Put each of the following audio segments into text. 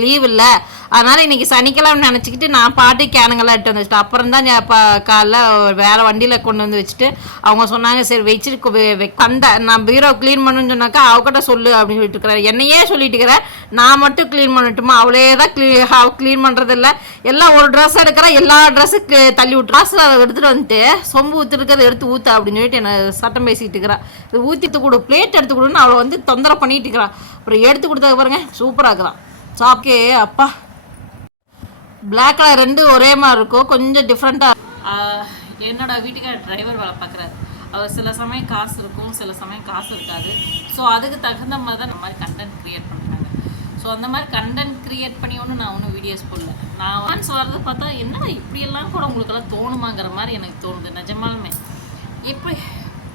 Leave இல்லை. அதனால இன்னைக்கு சனிக்கிழமை நினச்சிக்கிட்டு நான் பாட்டு கேனுங்கெல்லாம் எடுத்து வந்து அப்புறம் தான் இப்போ காலைல வேற வண்டியில் கொண்டு வந்து வச்சுட்டு அவங்க சொன்னாங்க சரி வச்சுட்டு கண்ட நான் பீரோ க்ளீன் பண்ணுன்னு சொன்னாக்கா அவகிட்ட சொல்லு அப்படின்னு சொல்லிட்டு என்னையே சொல்லிட்டு இருக்கிறேன் நான் மட்டும் க்ளீன் பண்ணட்டுமா? அவளே தான் க்ளீ க்ளீன் பண்ணுறது எல்லாம் ஒரு ட்ரெஸ் எடுக்கிறா எல்லா ட்ரெஸ்ஸுக்கு தள்ளி விட்டு ட்ரெஸ் எடுத்துகிட்டு வந்துட்டு சொம்பு ஊற்றுருக்கிறத எடுத்து ஊற்று அப்படின்னு சொல்லிட்டு என்னை சட்டம் பேசிக்கிட்டு இருக்கிறா. இது ஊற்றி கொடு பிளேட் எடுத்து கொடுன்னு அவளை வந்து தொந்தரவு பண்ணிட்டு இருக்கிறா. அப்புறம் எடுத்து கொடுத்தது பாருங்க சூப்பராக இருக்கிறான் சாக்கே அப்பா. பிளாக் கலர் ரெண்டு ஒரே மாதிரி இருக்கும் கொஞ்சம் டிஃப்ரெண்ட்டாக என்னோட வீட்டுக்கார டிரைவர் வேலை பார்க்குறாரு. அவர் சில சமயம் காசு இருக்கும் சில சமயம் காசு இருக்காது. ஸோ அதுக்கு தகுந்த மாதிரி தான் இந்த மாதிரி கண்டென்ட் க்ரியேட் பண்ணுறாங்க ஸோ அந்த மாதிரி கண்டென்ட் க்ரியேட் பண்ணி ஒன்று நான் ஒன்றும் வீடியோஸ் போடல. நான் ஒன்ஸ் வர்றது பார்த்தா என்னடா இப்படியெல்லாம் கூட உங்களுக்கெல்லாம் தோணுமாங்கிற மாதிரி எனக்கு தோணுது நிஜமாலுமே. எப்படி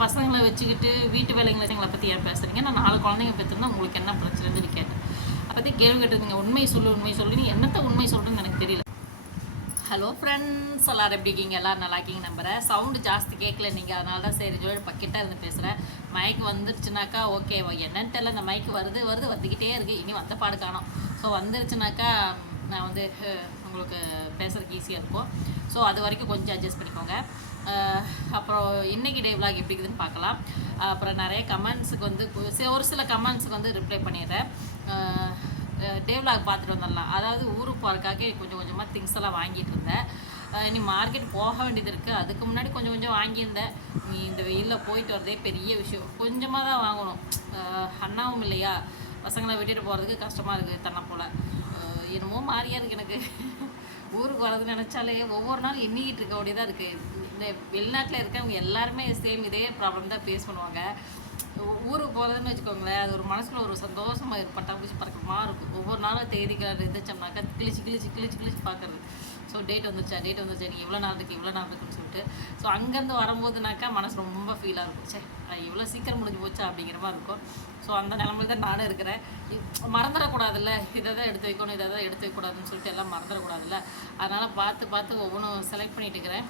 பசங்களை வச்சுக்கிட்டு வீட்டு வேலைங்களை பற்றி ஏன் பேசுகிறீங்க நான் நாலு குழந்தைங்க பெற்றுருந்தா உங்களுக்கு என்ன பிரச்சனைன்னு கேட்டேன். அப்போதே கேள்வி கேட்டிருந்தீங்க. உண்மை சொல்லு உண்மை சொல்லு. நீ என்னத்தை உண்மை சொல்கிறேன்னு எனக்கு தெரியல. ஹலோ ஃப்ரெண்ட்ஸ் எல்லாரும் எப்படி இருக்கீங்க? எல்லோரும் நல்லா இருக்கீங்க நம்புகிறேன் சவுண்டு ஜாஸ்தி கேட்கல நீங்கள் அதனால தான் சரி ஜோடி பக்கெட்டாக இருந்து பேசுகிறேன் மைக் வந்துருச்சுனாக்கா ஓகே என்னன்னு தெரியல. இந்த மைக் வருது வருது வந்துக்கிட்டே இருக்குது இனி வந்த பாடு காணோம். ஸோ வந்துருச்சுனாக்கா நான் வந்து உங்களுக்கு பேசுறதுக்கு ஈஸியாக இருக்கும். ஸோ அது வரைக்கும் கொஞ்சம் அட்ஜஸ்ட் பண்ணிக்கோங்க. அப்புறம் இன்னைக்கு டே vlog எப்படி இருக்குதுன்னு பார்க்கலாம். அப்புறம் நிறைய கமெண்ட்ஸுக்கு வந்து ஒரு சில கமெண்ட்ஸுக்கு வந்து ரிப்ளை பண்ணிடுறேன். டேவ்லாக் பார்த்துட்டு வந்துடலாம் அதாவது ஊருக்கு போகிறதுக்காக கொஞ்சம் கொஞ்சமாக திங்ஸ் எல்லாம் வாங்கிட்டு இருந்தேன். நீ இனி மார்க்கெட் போக வேண்டியது இருக்குது அதுக்கு முன்னாடி கொஞ்சம் கொஞ்சம் வாங்கியிருந்தேன். நீ இந்த வெயிலில் போயிட்டு வரதே பெரிய விஷயம். கொஞ்சமாக தான் வாங்கணும். அண்ணாவும் இல்லையா? பசங்களை விட்டுட்டு போகிறதுக்கு கஷ்டமாக இருக்குது தன்னை போல். என்னமோ மாறியா இருக்குது எனக்கு. ஊருக்கு வரது நினச்சாலே ஒவ்வொரு நாளும் எண்ணிக்கிட்டு இருக்க வேண்டியதாக இருக்குது இந்த வெளிநாட்டில் இருக்கவங்க எல்லாருமே சேம் இதே ப்ராப்ளம் தான் ஃபேஸ் பண்ணுவாங்க. ஊருக்கு போகிறதுன்னு வச்சுக்கோங்களேன் அது ஒரு மனசில் ஒரு சந்தோஷமாக இருக்கும் பட்டாம்பூச்சி பறக்கமாக இருக்கும். ஒவ்வொரு நாளும் தேதிக்கு இருந்துச்சோம்னாக்கா கிழிச்சு கிழிச்சு கிழிச்சு கிழிச்சு பார்க்குறது. ஸோ டேட் வந்துருச்சா? டேட் வந்துருச்சா? நீ எவ்வளோ நாள் இருக்கு எவ்வளோ நாள் இருக்குன்னு சொல்லிட்டு. ஸோ அங்கேருந்து வரும்போதுனாக்கா மனசு ரொம்ப ஃபீலாக இருக்கும். சே இவ்வளோ சீக்கிரம் முடிஞ்சு போச்சா அப்படிங்கிற மாதிரி இருக்கும். ஸோ அந்த நிலமையில தான் நானும் இருக்கிறேன். மறந்துடக்கூடாதுல்ல. இதை தான் எடுத்து வைக்கணும் இதை தான் எடுத்து வைக்கக்கூடாதுன்னு சொல்லிட்டு எல்லாம் மறந்துடக்கூடாதுல்ல. அதனால் பார்த்து பார்த்து ஒவ்வொன்றும் செலக்ட் பண்ணிட்டு இருக்கிறேன்.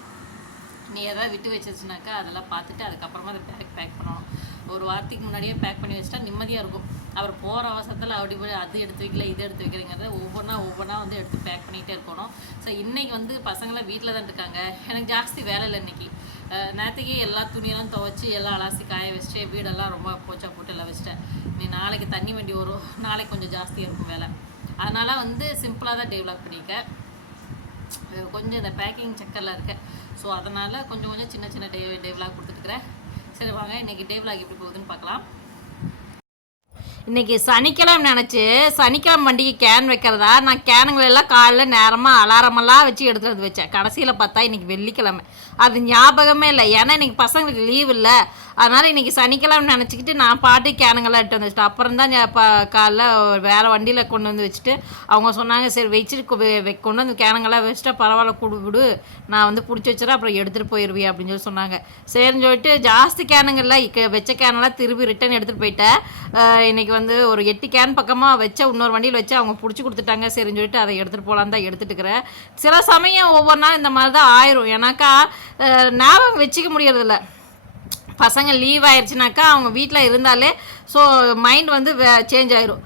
நீ எதாவது விட்டு வச்சிருச்சுனாக்கா அதெல்லாம் பார்த்துட்டு அதுக்கப்புறமா அதை பேக் பேக் பண்ணணும். ஒரு வாரத்துக்கு முன்னாடியே பேக் பண்ணி வச்சுட்டா நிம்மதியாக இருக்கும். அவர் போகிற அவசரத்தில் அப்படி போய் அது எடுத்து வைக்கல இது எடுத்து வைக்கிறேங்கிறத ஒவ்வொன்றா ஒவ்வொன்றா வந்து எடுத்து பேக் பண்ணிகிட்டே இருக்கணும். ஸோ இன்றைக்கி வந்து பசங்களாம் வீட்டில் தான் இருக்காங்க. எனக்கு ஜாஸ்தி வேலை இல்லை இன்றைக்கி நேரத்துக்கே நேற்றுக்கே எல்லா துணியெல்லாம் துவைச்சி எல்லாம் அலாசி காய வச்சுட்டு வீடெல்லாம் ரொம்ப போச்சா போட்டு எல்லாம் வச்சிட்டேன். நீ நாளைக்கு தண்ணி வண்டி வரும். நாளைக்கு கொஞ்சம் ஜாஸ்தியாக இருக்கும் வேலை. அதனால் வந்து சிம்பிளாக தான் டெவலப் பண்ணிக்க கொஞ்சம் இந்த பேக்கிங் சக்கரில் இருக்கேன். ஸோ அதனால் கொஞ்சம் கொஞ்சம் சின்ன சின்ன டே டேவ்லாக் கொடுத்துருக்குறேன் சரி வாங்க இன்றைக்கி டேவ்லாக் எப்படி போகுதுன்னு பார்க்கலாம். இன்னைக்கு சனிக்கிழமை நினச்சி சனிக்கிழமை வண்டிக்கு கேன் வைக்கிறதா? நான் கேனுங்களெல்லாம் காலைல நேரமாக அலாரமெல்லாம் வச்சு எடுத்துட்டு வந்து வச்சேன். கடைசியில் பார்த்தா இன்னைக்கு வெள்ளிக்கிழமை. அது ஞாபகமே இல்லை. ஏன்னா இன்னைக்கு பசங்களுக்கு லீவ் இல்லை. அதனால் இன்னைக்கு சனிக்கிழமை நினச்சிக்கிட்டு நான் பாட்டு கேனுங்கெல்லாம் எடுத்து வந்து அப்புறம் தான் இப்போ காலைல வேறு வண்டியில் கொண்டு வந்து வச்சுட்டு அவங்க சொன்னாங்க சரி வச்சுட்டு கொண்டு வந்து கேனுங்கெல்லாம் வச்சுட்டா பரவாயில்ல கொடு விடு. நான் வந்து பிடிச்சி வச்சுறேன் அப்புறம் எடுத்துகிட்டு போயிடுவேன் அப்படின்னு சொல்லி சொன்னாங்க. சரின்னு சொல்லிட்டு ஜாஸ்தி கேனுங்கள்லாம் இக்க வச்ச கேனெல்லாம் திரும்பி ரிட்டர்ன் எடுத்துகிட்டு போயிட்டேன். இன்றைக்கி இன்னைக்கு வந்து ஒரு எட்டு கேன் பக்கமாக வச்ச இன்னொரு வண்டியில் வச்சு அவங்க பிடிச்சி கொடுத்துட்டாங்க. சரின்னு சொல்லிட்டு அதை எடுத்துகிட்டு போகலான்னு தான் எடுத்துட்டு இருக்கிறேன். சில சமயம் ஒவ்வொரு நாள் இந்த மாதிரி தான் ஆயிரும். ஏன்னாக்கா ஞாபகம் வச்சுக்க முடியறதில்ல. பசங்க லீவ் ஆயிடுச்சுனாக்கா அவங்க வீட்டில் இருந்தாலே ஸோ மைண்ட் வந்து சேஞ்ச் ஆயிரும்.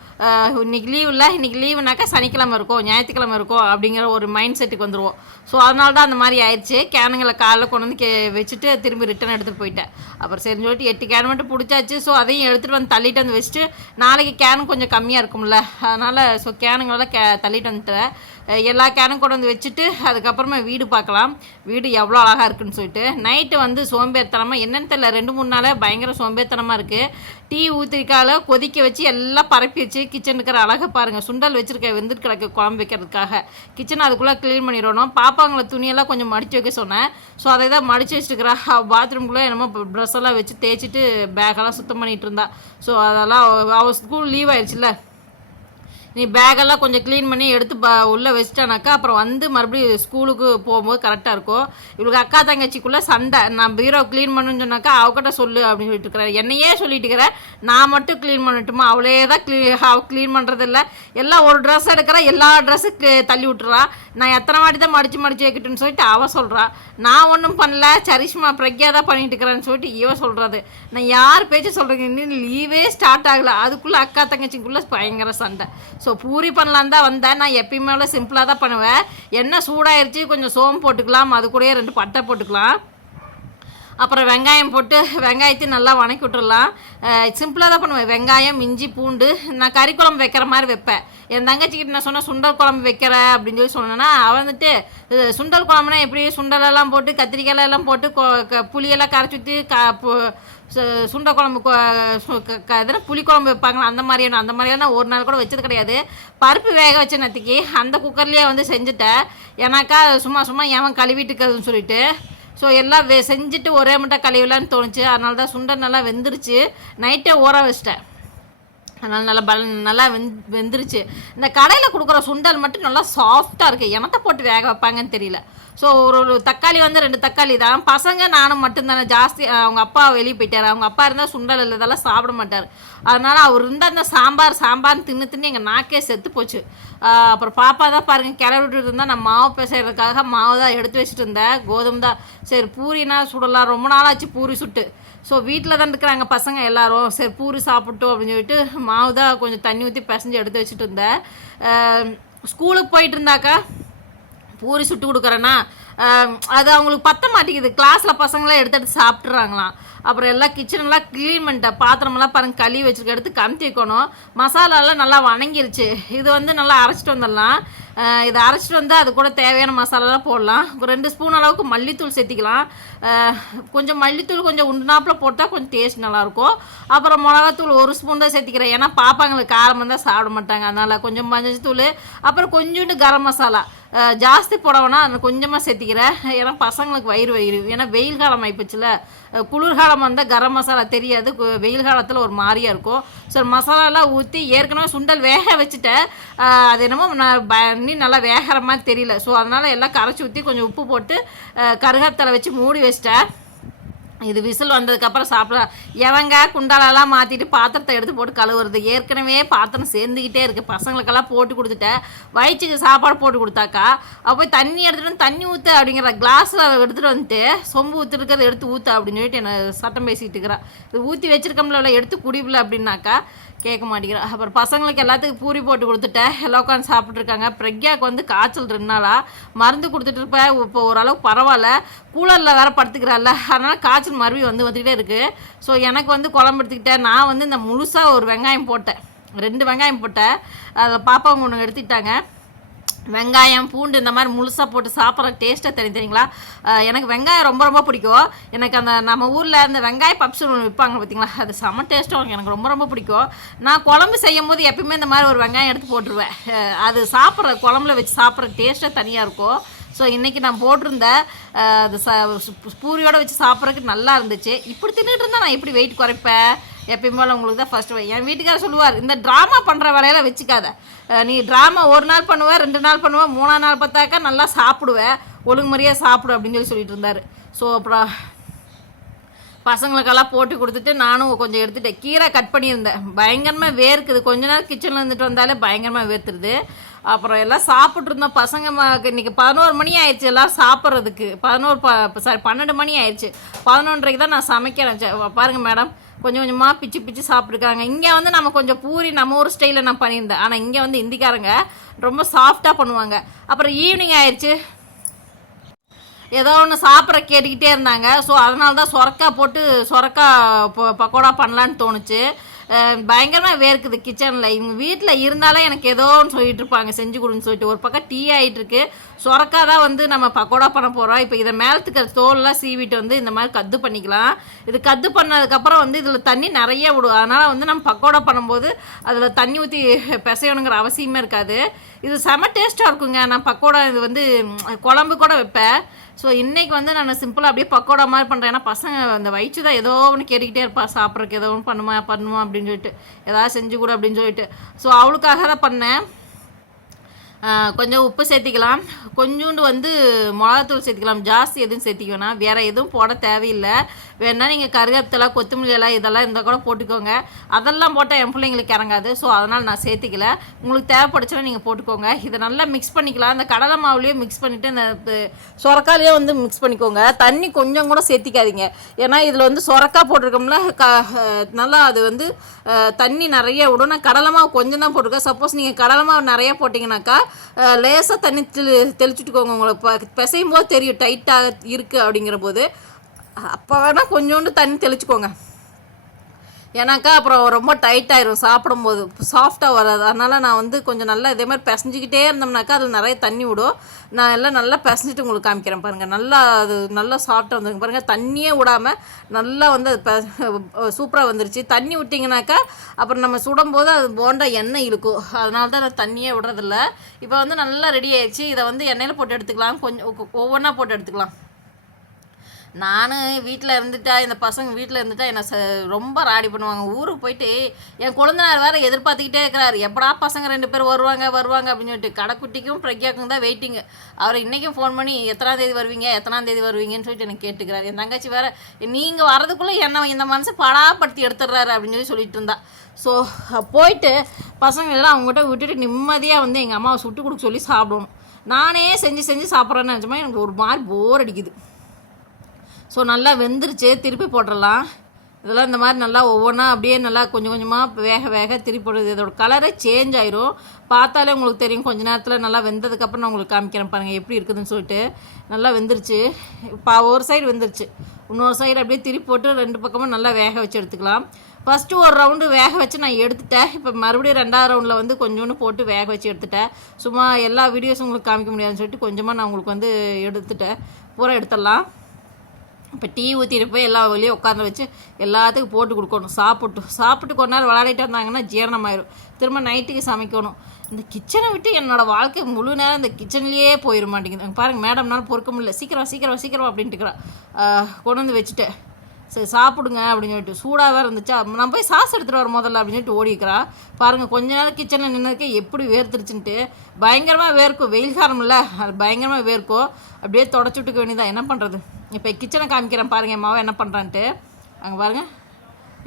இன்னைக்கு லீவ் இல்லை இன்னைக்கு லீவுனாக்கா சனிக்கிழமை இருக்கும் ஞாயிற்றுக்கிழமை இருக்கும் அப்படிங்கிற ஒரு மைண்ட் செட்டுக்கு வந்துடுவோம் ஸோ அதனால தான் அந்த மாதிரி ஆயிடுச்சு கேனுங்களை காலைல கொண்டு வந்து கே வச்சுட்டு திரும்பி ரிட்டர்ன் எடுத்துகிட்டு போயிட்டேன். அப்புறம் சரின்னு சொல்லிட்டு எட்டு கேன் மட்டும் பிடிச்சாச்சு. ஸோ அதையும் எடுத்துகிட்டு வந்து தள்ளிட்டு வந்து வச்சுட்டு நாளைக்கு கேனும் கொஞ்சம் கம்மியாக இருக்கும்ல. அதனால் ஸோ கேனுங்களெல்லாம் கே தள்ளிட்டு வந்துட்டேன். எல்லா கேனும் கொண்டு வந்து வச்சுட்டு அதுக்கப்புறமா வீடு பார்க்கலாம். வீடு எவ்வளோ அழகாக இருக்குன்னு சொல்லிட்டு. நைட்டு வந்து சோம்பேறித்தனமாக என்னென்னு தெரியல ரெண்டு மூணு நாளாக பயங்கர சோம்பேறித்தனமாக இருக்குது டீ ஊற்றிருக்கால கொதிக்க வச்சு எல்லாம் பரப்பி வச்சு கிச்சன் இருக்கிற அழகை பாருங்கள் சுண்டல் வச்சுருக்க வெந்துட்டு கிடக்கு குழம்பு வைக்கிறதுக்காக. கிச்சன் அதுக்குள்ளே க்ளீன் பண்ணிடணும். பாப்பாங்களை துணியெல்லாம் கொஞ்சம் மடித்து வைக்க சொன்னேன். ஸோ அதை தான் மடித்து வச்சுருக்கிறா பாத்ரூம்குள்ளே என்னமோ ப்ரெஸ் எல்லாம் வச்சு தேய்ச்சிட்டு பேக்கெல்லாம் சுத்தம் பண்ணிகிட்டு இருந்தா. ஸோ அதெல்லாம் அவ- அவ ஸ்கூல் லீவ் ஆயிடுச்சுல்ல. நீ பேக்கெல்லாம் கொஞ்சம் க்ளீன் பண்ணி எடுத்து ப உள்ளே வச்சிட்டானாக்கா அப்புறம் வந்து மறுபடியும் ஸ்கூலுக்கு போகும்போது கரெக்டாக இருக்கும். இவளுக்கு அக்கா தங்கச்சிக்குள்ளே சண்டை. நான் பீரோ க்ளீன் பண்ணுன்னு சொன்னாக்கா அவகிட்ட சொல்லு அப்படின்னு சொல்லிட்டு இருக்கிறேன் என்னையே சொல்லிட்டு இருக்கிறேன் நான் மட்டும் க்ளீன் பண்ணட்டுமா? அவளே தான் க்ளீ அவ க்ளீன் பண்ணுறதில்ல எல்லாம் ஒரு ட்ரெஸ் எடுக்கிறா எல்லா ட்ரெஸ்ஸுக்கு தள்ளி விட்டுறா. நான் எத்தனை வாட்டி தான் மடித்து மடித்து வைக்கட்டுன்னு சொல்லிட்டு அவள் சொல்கிறா நான் ஒன்றும் பண்ணல சரிஷ்மா பிரக்யா தான் பண்ணிட்டு இருக்கிறேன்னு சொல்லிட்டு இவ சொல்கிறது நான் யார் பேச்சு சொல்கிறேங்க இன்னும் லீவே ஸ்டார்ட் ஆகலை. அதுக்குள்ளே அக்கா தங்கச்சிக்குள்ளே பயங்கர சண்டை. ஸோ பூரி பண்ணலான்னு தான் வந்தேன். நான் எப்பயுமே சிம்பிளாக தான் பண்ணுவேன். என்ன சூடாயிருச்சு கொஞ்சம் சோம்பு போட்டுக்கலாம். அது கூடயே ரெண்டு பட்டை போட்டுக்கலாம். அப்புறம் வெங்காயம் போட்டு வெங்காயத்தையும் நல்லா வணக்கி விட்டுடலாம் சிம்பிளாக தான் பண்ணுவேன். வெங்காயம் இஞ்சி பூண்டு. நான் கறி குழம்பு வைக்கிற மாதிரி வைப்பேன். என் தங்கச்சிக்கிட்ட நான் சொன்னேன் சுண்டல் குழம்பு வைக்கிற அப்படின்னு சொல்லி சொன்னேன்னா அவன் வந்துட்டு சுண்டல் குழம்புனா எப்படி? சுண்டலெல்லாம் போட்டு கத்திரிக்காய் எல்லாம் போட்டு கொ- புளியெல்லாம் கரைச்சி ஊற்றி க சு- சுண்டை குழம்பு கொ- சு- க- புளி குழம்பு வைப்பாங்களா? அந்த மாதிரியான அந்த மாதிரியான நான் ஒரு நாள் கூட வச்சது கிடையாது. பருப்பு வேக வச்ச நேற்றுக்கு அந்த குக்கர்லேயே வந்து செஞ்சுட்டேன். ஏன்னாக்கா சும்மா சும்மா ஏன் கழுவிட்டுக்கிறதுன்னு சொல்லிட்டு. ஸோ எல்லாம் வெ செஞ்சுட்டு ஒரே மட்டும் கழுவிலான்னு தோணுச்சு. அதனால தான் சுண்டல் நல்லா வெந்துருச்சு. நைட்டே ஊற வச்சிட்டேன். அதனால் நல்லா பல நல்லா வெந் வெந்துருச்சு. இந்த கடையில் கொடுக்குற சுண்டல் மட்டும் நல்லா சாஃப்டாக இருக்குது எனத்தை போட்டு வேக வைப்பாங்கன்னு தெரியல. ஸோ ஒரு ஒரு தக்காளி வந்து ரெண்டு தக்காளி தான். பசங்க நானும் மட்டும்தானே. ஜாஸ்தி அவங்க அப்பா வெளியே போயிட்டார். அவங்க அப்பா இருந்தால் சுண்டல் இல்லை இதெல்லாம் சாப்பிட மாட்டார். அதனால் அவர் இருந்தால் அந்த சாம்பார் சாம்பார்னு தின்னு தின்னு எங்கள் நாக்கே செத்து போச்சு. அப்புறம் பாப்பா தான் பாருங்கள் கிளவிட்டு இருந்தால் நான் மாவு பேசுறதுக்காக மாவு தான் எடுத்து வச்சுட்டு இருந்தேன். கோதுமை தான். சரி பூரினா சுடலாம். ரொம்ப நாளாச்சு பூரி சுட்டு. ஸோ வீட்டில் தான் இருக்கிறாங்க பசங்க எல்லாரும். சரி பூரி சாப்பிட்டோம் அப்படின்னு சொல்லிட்டு மாவு தான் கொஞ்சம் தண்ணி ஊற்றி பிசைஞ்சு எடுத்து வச்சுட்டு இருந்தேன். ஸ்கூலுக்கு போயிட்டு இருந்தாக்கா பூரி சுட்டு கொடுக்குறேன்னா அது அவங்களுக்கு பத்த மாட்டேங்குது. கிளாஸில் பசங்களாம் எடுத்து எடுத்து சாப்பிட்றாங்களாம் அப்புறம் எல்லாம் கிச்சனெல்லாம் க்ளீன் பண்ணிட்டேன் பாத்திரமெல்லாம் பாருங்க கழுவி வச்சுருக்க எடுத்து கமுத்தி வைக்கணும். மசாலாலாம் நல்லா வணங்கிருச்சு. இது வந்து நல்லா அரைச்சிட்டு வந்துடலாம். இதை அரைச்சிட்டு வந்து அது கூட தேவையான மசாலாலாம் போடலாம். ஒரு ரெண்டு ஸ்பூன் அளவுக்கு மல்லித்தூள் சேர்த்திக்கலாம். கொஞ்சம் மல்லித்தூள் கொஞ்சம் உண்டுனாப்பில் போட்டால் கொஞ்சம் டேஸ்ட் நல்லாயிருக்கும். அப்புறம் மிளகாத்தூள் ஒரு ஸ்பூன் தான் சேர்த்திக்கிறேன். ஏன்னா பாப்பாங்களுக்கு காரம் தான் சாப்பிட மாட்டாங்க. அதனால் கொஞ்சம் மஞ்சள் அப்புறம் கொஞ்சோண்டு கரம் மசாலா. ஜாஸ்தி போடவேனா அதை கொஞ்சமாக சேர்த்திக்கிறேன். ஏன்னா பசங்களுக்கு வயிறு வயிறு. ஏன்னா வெயில் காலம் ஆயிப்போச்சுல. குளிர்காலம் வந்தால் கரம் மசாலா தெரியாது கு- வெயில் காலத்தில் ஒரு மாதிரியாக இருக்கும். ஸோ மசாலாலாம் ஊற்றி ஏற்கனவே சுண்டல் வேக வச்சுட்டேன். அது என்னமோ நான் நல்லா வேகிற மாதிரி தெரியல. ஸோ அதனால் எல்லாம் கரைச்சி ஊற்றி கொஞ்சம் உப்பு போட்டு அஹ் கருகாத்தலை வச்சு மூடி வச்சிட்டேன். இது விசில் வந்ததுக்கப்புறம் சாப்பிட எவங்க குண்டாலெல்லாம் மாற்றிட்டு பாத்திரத்தை எடுத்து போட்டு கழுவுறது? ஏற்கனவே பாத்திரம் சேர்ந்துக்கிட்டே இருக்குது பசங்களுக்கெல்லாம் போட்டு கொடுத்துட்டேன் வயிற்றுக்கு சாப்பாடு போட்டு கொடுத்தாக்கா? அப்போ போய் தண்ணி எடுத்துகிட்டு வந்து தண்ணி ஊற்று அப்படிங்கிற கிளாஸில் எடுத்துகிட்டு வந்துட்டு சொம்பு ஊற்றுருக்கிறத எடுத்து ஊற்று அப்படின்னு சொல்லிட்டு என்னை சட்டம் பேசிகிட்டு இருக்கிறா. இது ஊற்றி வச்சிருக்கோம்ல எடுத்து குடிப்பில்ல அப்படின்னாக்கா கேட்க மாட்டேங்கிறா. அப்புறம் பசங்களுக்கு எல்லாத்துக்கும் பூரி போட்டு கொடுத்துட்டேன். எல்லாம் உட்காந்து சாப்பிட்ருக்காங்க பிரக்யாவுக்கு வந்து காய்ச்சல் ரெண்டு நாளா. மருந்து கொடுத்துட்டு இருப்பேன். இப்போ ஓரளவுக்கு பரவாயில்ல. கூலரில் வேறு படுத்துக்கிறாள்ல. அதனால் காய்ச்சல் மறுபடியும் வந்து வந்துக்கிட்டே இருக்குது ஸோ எனக்கு வந்து குழம்பு எடுத்துக்கிட்டேன். நான் வந்து இந்த முழுசாக ஒரு வெங்காயம் போட்டேன். ரெண்டு வெங்காயம் போட்டேன். அதில் பாப்பாங்க ஒன்று எடுத்துக்கிட்டாங்க. வெங்காயம் பூண்டு இந்த மாதிரி முழுசாக போட்டு சாப்பிட்ற டேஸ்ட்டை தெரியும் தெரியுங்களா? எனக்கு வெங்காயம் ரொம்ப ரொம்ப பிடிக்கும். எனக்கு அந்த நம்ம ஊரில் அந்த வெங்காய பப்ஸ் ஒன்று விற்பாங்க பார்த்தீங்களா அது செம்ம டேஸ்ட்டும் எனக்கு ரொம்ப ரொம்ப பிடிக்கும். நான் குழம்பு செய்யும் போது எப்பயுமே இந்த மாதிரி ஒரு வெங்காயம் எடுத்து போட்டுருவேன். அது சாப்பிட்ற குழம்புல வச்சு சாப்பிட்ற டேஸ்ட்டே தனியாக இருக்கும். ஸோ இன்றைக்கி நான் போட்டிருந்தேன் அது ச பூரியோடு வச்சு சாப்பிட்றதுக்கு நல்லா இருந்துச்சு. இப்படி தின்னுட்டு இருந்தால் நான் எப்படி வெயிட் குறைப்பேன்? எப்பயும் போல் உங்களுக்கு தான் ஃபஸ்ட்டு என் வீட்டுக்காரர் சொல்லுவார் இந்த ட்ராமா பண்ணுற வேலையெல்லாம் வச்சுக்காத. நீ ட்ராமா ஒரு நாள் பண்ணுவேன் ரெண்டு நாள் பண்ணுவேன் மூணாம் நாள் பார்த்தாக்கா நல்லா சாப்பிடுவேன் ஒழுங்குமுறையாக சாப்பிடு அப்படின்னு சொல்லி சொல்லிட்டு இருந்தார். ஸோ அப்புறம் பசங்களுக்கெல்லாம் போட்டு கொடுத்துட்டு நானும் கொஞ்சம் எடுத்துட்டேன். கீரை கட் பண்ணியிருந்தேன். பயங்கரமாக வேர்க்குது. கொஞ்ச நேரம் கிச்சனில் இருந்துட்டு வந்தாலே பயங்கரமாக வேர்த்துருது. அப்புறம் எல்லாம் சாப்பிட்ருந்தோம் பசங்க இன்றைக்கி பதினோரு மணி ஆயிடுச்சு எல்லாம் சாப்பிட்றதுக்கு. பதினோரு ப சாரி பன்னெண்டு மணி ஆயிடுச்சு. பதினொன்றரைக்கு தான் நான் சமைக்கிறேன் பாருங்கள் மேடம் கொஞ்சம் கொஞ்சமாக பிச்சு பிச்சு சாப்பிட்ருக்காங்க இங்கே வந்து நம்ம கொஞ்சம் பூரி நம்ம ஊர் ஸ்டைலில் நான் பண்ணியிருந்தேன். ஆனால் இங்கே வந்து இந்திக்காரங்க ரொம்ப சாஃப்டாக பண்ணுவாங்க. அப்புறம் ஈவினிங் ஆயிடுச்சு. ஏதோ ஒன்று சாப்பிட்ற கேட்டுக்கிட்டே இருந்தாங்க. ஸோ அதனால தான் சொரக்கா போட்டு சொரக்கா பக்கோடா பண்ணலான்னு தோணுச்சு. பயங்கரமாக வேர்க்குது கிச்சனில். இவங்க வீட்டில் இருந்தாலே எனக்கு ஏதோ ஒன்று சொல்லிட்டு இருப்பாங்க. செஞ்சு கொடுன்னு சொல்லிட்டு. ஒரு பக்கம் டீ ஆகிட்டு இருக்கு சொரக்கா தான் வந்து நம்ம பக்கோடா பண்ண போகிறோம் இப்போ இதை மேலத்துக்கு தோல்லாம் சீவிட்டு வந்து இந்த மாதிரி கத்து பண்ணிக்கலாம். இது கத்து பண்ணதுக்கப்புறம் வந்து இதில் தண்ணி நிறைய விடும். அதனால் வந்து நம்ம பக்கோடா பண்ணும்போது அதில் தண்ணி ஊற்றி பிசையணுங்கிற அவசியமே இருக்காது. இது செம டேஸ்ட்டாக இருக்குங்க. நான் பக்கோடா இது வந்து குழம்பு கூட வைப்பேன். ஸோ இன்னைக்கு வந்து நான் சிம்பிளாக அப்படியே பக்கோடா மாதிரி பண்ணுறேன் ஏன்னா பசங்க அந்த வயிற்று தான் ஏதோ ஒன்று கேட்டுக்கிட்டே இருப்பா. சாப்பிட்றக்கு ஏதோ ஒன்று பண்ணுமா பண்ணுமா அப்படின்னு சொல்லிட்டு. ஏதாவது செஞ்சு கூட அப்படின்னு சொல்லிட்டு. ஸோ அவளுக்காக தான் பண்ணேன். கொஞ்சம் உப்பு சேர்த்திக்கலாம். கொஞ்சோண்டு வந்து மிளகாத்தூள் சேர்த்திக்கலாம். ஜாஸ்தி எதுவும் சேர்த்திக்க வேணாம். வேறு எதுவும் போட தேவையில்லை. வேணா நீங்கள் கருவேப்பிலை கொத்தமல்லி எல்லாம் இதெல்லாம் இருந்தால் கூட போட்டுக்கோங்க. அதெல்லாம் போட்டால் என் பிள்ளைங்களுக்கு இறங்காது. ஸோ அதனால் நான் சேர்த்திக்கல. உங்களுக்கு தேவைப்படுச்சுன்னா நீங்கள் போட்டுக்கோங்க. இதை நல்லா மிக்ஸ் பண்ணிக்கலாம். அந்த கடலை மாவுலேயே மிக்ஸ் பண்ணிவிட்டு இந்த சொரக்காலையே வந்து மிக்ஸ் பண்ணிக்கோங்க. தண்ணி கொஞ்சம் கூட சேர்த்திக்காதீங்க. ஏன்னா இதில் வந்து சொரக்காய் போட்டிருக்கோம்ல க நல்லா அது வந்து தண்ணி நிறைய விடும். நான் கடலை மாவு கொஞ்சம் தான் போட்டிருக்கேன். சப்போஸ் நீங்கள் கடலை மாவு நிறைய போட்டிங்கனாக்கா லேசாக தண்ணி தெளி தெளிச்சுட்டுக்கோங்க. உங்களுக்கு ப- பிசையும் போது தெரியும் டைட்டாக இருக்குது அப்படிங்கிற போது அப்போ வேணால் கொஞ்சோண்டு தண்ணி தெளிச்சுக்கோங்க. ஏன்னாக்கா அப்புறம் ரொம்ப டைட் ஆயிரும் சாப்பிடும்போது. சாஃப்டாக வராது. அதனால் நான் வந்து கொஞ்சம் நல்லா இதே மாதிரி பிசைஞ்சிக்கிட்டே இருந்தோம்னாக்கா அதில் நிறைய தண்ணி விடும். நான் எல்லாம் நல்லா பிசைஞ்சிட்டு உங்களுக்கு காமிக்கிறேன் பாருங்கள் நல்லா அது நல்லா சாஃப்டாக வந்துருங்க. பாருங்கள் தண்ணியே விடாமல் நல்லா வந்து அது சூப்பராக வந்துருச்சு. தண்ணி விட்டிங்கனாக்கா அப்புறம் நம்ம சுடும்போது அது போண்டா எண்ணெய் இழுக்கும். அதனால தான் நான் தண்ணியே விடுறதில்ல. இப்போ வந்து நல்லா ரெடி ஆயிடுச்சு. இதை வந்து எண்ணெயில் போட்டு எடுத்துக்கலாம். கொஞ்சம் ஒவ்வொன்றா போட்டு எடுத்துக்கலாம். நானும் வீட்டில் இருந்துட்டா இந்த பசங்க வீட்டில் இருந்துட்டா என்னை ச ரொம்ப ராடி பண்ணுவாங்க. ஊருக்கு போயிட்டு என் குழந்தைனார் வேறு எதிர்பார்த்துக்கிட்டே இருக்கிறாரு. எப்படா பசங்க ரெண்டு பேர் வருவாங்க வருவாங்க அப்படின்னு சொல்லிட்டு கடைக்குட்டிக்கும் பிரக்யாக்கும் தான் வெயிட்டிங்கு அவர் இன்றைக்கும் ஃபோன் பண்ணி எத்தனாம் தேதி வருவீங்க எத்தனாம் தேதி வருவீங்கன்னு சொல்லிட்டு எனக்கு கேட்டுக்கிறாரு. என் தங்கச்சி வேறு நீங்கள் வரதுக்குள்ளே என்ன இந்த மனசை படாப்படுத்தி எடுத்துடுறாரு அப்படின்னு சொல்லி சொல்லிட்டு இருந்தா. ஸோ போயிட்டு பசங்களெல்லாம் அவங்ககிட்ட விட்டுட்டு நிம்மதியாக வந்து எங்கள் அம்மாவை சுட்டு கொடுக்க சொல்லி சாப்பிடணும். நானே செஞ்சு செஞ்சு சாப்பிட்றேன்னு நினச்சோமா எனக்கு ஒரு மாதிரி போர் அடிக்குது. ஸோ நல்லா வெந்துருச்சு. திருப்பி போட்டுடலாம் இதெல்லாம் இந்த மாதிரி நல்லா ஒவ்வொன்றா அப்படியே நல்லா கொஞ்சம் கொஞ்சமாக வேக வேக திருப்பி போடுறது. இதோட கலரே சேஞ்ச் ஆயிரும். பார்த்தாலே உங்களுக்கு தெரியும். கொஞ்ச நேரத்தில் நல்லா வெந்ததுக்கப்புறம் நான் உங்களுக்கு காமிக்கிறேன் பாருங்கள் எப்படி இருக்குதுன்னு சொல்லிட்டு. நல்லா வெந்துருச்சு. இப்போ ஒரு சைடு வெந்துருச்சு. இன்னொரு சைடு அப்படியே திருப்பி போட்டு ரெண்டு பக்கமும் நல்லா வேக வச்சு எடுத்துக்கலாம். ஃபஸ்ட்டு ஒரு ரவுண்டு வேக வச்சு நான் எடுத்துட்டேன். இப்போ மறுபடியும் ரெண்டாவது ரவுண்டில் வந்து கொஞ்சோண்டு போட்டு வேக வச்சு எடுத்துட்டேன். சும்மா எல்லா வீடியோஸும் உங்களுக்கு காமிக்க முடியாதுன்னு சொல்லிட்டு கொஞ்சமாக நான் உங்களுக்கு வந்து எடுத்துட்டேன். பூரா எடுத்துடலாம். இப்போ டீ ஊற்றிட்டு போய் எல்லா வெளியே உட்காந்து வச்சு எல்லாத்துக்கும் போட்டு கொடுக்கணும். சாப்பிட்டு சாப்பிட்டு கொஞ்ச நேரம் விளையாடிட்டு வந்தாங்கன்னா ஜீரணமாயிரும். திரும்ப நைட்டுக்கு சமைக்கணும். இந்த கிச்சனை விட்டு என்னோடய வாழ்க்கை முழு நேரம் இந்த கிச்சன்லேயே போயிட மாட்டேங்குது. பாருங்கள் மேடம்னால பொறுக்க முடியல. சீக்கிரம் சீக்கிரம் சீக்கிரம் அப்படின்ட்டுக்கிறா கொண்டு வந்து வச்சுட்டேன். சரி சாப்பிடுங்க அப்படின்னு சொல்லிட்டு சூடாக வேறு இருந்துச்சா? நான் போய் சாஸ் எடுத்துகிட்டு வர முதல்ல அப்படின்னு சொல்லிட்டு ஓடிக்கிறா. பாருங்கள் கொஞ்ச நேரம் கிச்சனில் நின்னதுக்கே எப்படி வேர்த்துருச்சுன்ட்டு. பயங்கரமாக வேர்க்கும் வெயில் காலம் அது பயங்கரமாக வேர்க்கும். அப்படியே தொடச்சி விட்டுக்க வேண்டியதான் என்ன பண்ணுறது இப்போ கிச்சனை காமிக்கிறேன் பாருங்கள் என் மாவை என்ன பண்ணுறான்ட்டு அங்கே பாருங்கள்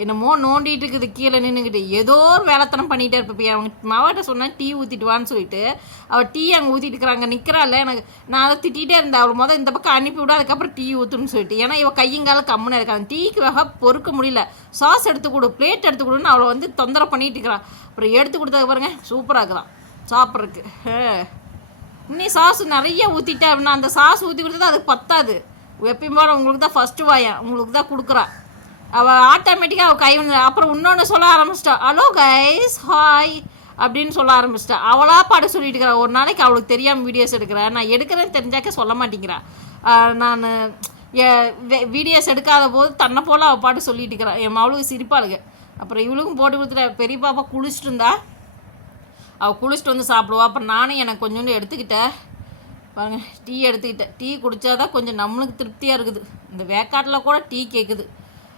என்னமோ நோண்டிட்டு இருக்குது கீழே நின்றுக்கிட்டு ஏதோ ஒரு வேலைத்தனம் பண்ணிகிட்டே இருப்பேன் அவங்க மாவட்ட சொன்னேன் டீ ஊற்றிட்டு வான்னு சொல்லிட்டு. அவள் டீ அங்கே ஊற்றிட்டு இருக்கிறாங்க. நிற்கிறாள் எனக்கு நான் அதை திட்டிகிட்டே இருந்தேன். அவள் மொதல் இந்த பக்கம் அனுப்பி விட அதுக்கப்புறம் டீ ஊற்றுன்னு சொல்லிட்டு. ஏன்னா இவள் கையங்கால கம்முன்னு இருக்காங்க டீக்கு வகை பொறுக்க முடியல. சாஸ் எடுத்து கொடு பிளேட் எடுத்து கொடுன்னு அவளை வந்து தொந்தரவு பண்ணிகிட்டு இருக்கிறான். அப்புறம் எடுத்து கொடுத்தது பாருங்க சூப்பராக இருக்கிறான் சாப்பிட்றதுக்கு. இன்னும் சாஸ் நிறைய ஊற்றிட்டேன் அப்படின்னா அந்த சாஸ் ஊற்றி கொடுத்தது அதுக்கு பத்தாது. எப்பயும் போல உங்களுக்கு தான் ஃபஸ்ட்டு வாயன் உங்களுக்கு தான் கொடுக்குறா. அவள் ஆட்டோமேட்டிக்காக அவள் கை வந்து அப்புறம் இன்னொன்று சொல்ல ஆரம்பிச்சிட்டா ஹலோ கைஸ் ஹாய் அப்படின்னு சொல்ல ஆரம்பிச்சிட்டா. அவளா பாட சொல்லிட்டு இருக்கிறா ஒரு நாளைக்கு அவளுக்கு தெரியாமல் வீடியோஸ் எடுக்கிறேன் நான் எடுக்கிறேன்னு தெரிஞ்சாக்க சொல்ல மாட்டேங்கிறா. நான் வீடியோஸ் எடுக்காத போது தன்னை போல் அவள் பாட்டு சொல்லிட்டு இருக்கிறான் என் மவளுக்கு சிரிப்பாளுங்க அப்புறம் இவளுக்கும் போட்டு கொடுத்துட்ட பெரிய பாப்பா குளிச்சுட்டு இருந்தா? அவள் குளிச்சுட்டு வந்து சாப்பிடுவா. அப்புறம் நானும் எனக்கு கொஞ்சோண்டு எடுத்துக்கிட்டேன் பாருங்க டீ எடுத்துக்கிட்டேன் டீ குடித்தாதான் கொஞ்சம் நம்மளுக்கு திருப்தியாக இருக்குது. இந்த வேக்காட்டில் கூட டீ கேட்குது